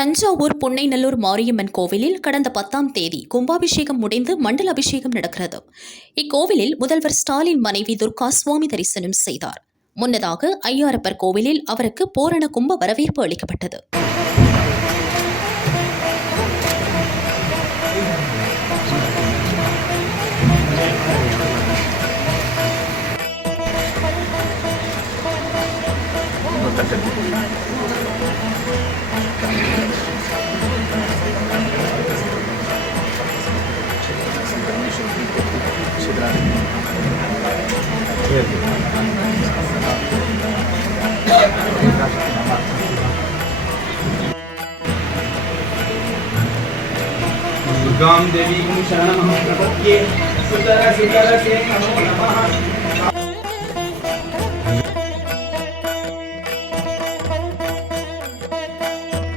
தஞ்சாவூர் புன்னைநல்லூர் மாரியம்மன் கோவிலில் கடந்த 10ஆம் தேதி கும்பாபிஷேகம் முடிந்து மண்டல அபிஷேகம் நடக்கிறது. இக்கோவிலில் முதல்வர் ஸ்டாலின் மனைவி துர்கா சுவாமி தரிசனம் செய்தார். முன்னதாக ஐயாரப்பர் கோவிலில் அவருக்கு பூரண கும்ப வரவேற்பு அளிக்கப்பட்டது. दुर्गां देवीं शरणमहं प्रपद्ये सुतरसितरसे नमो नमः।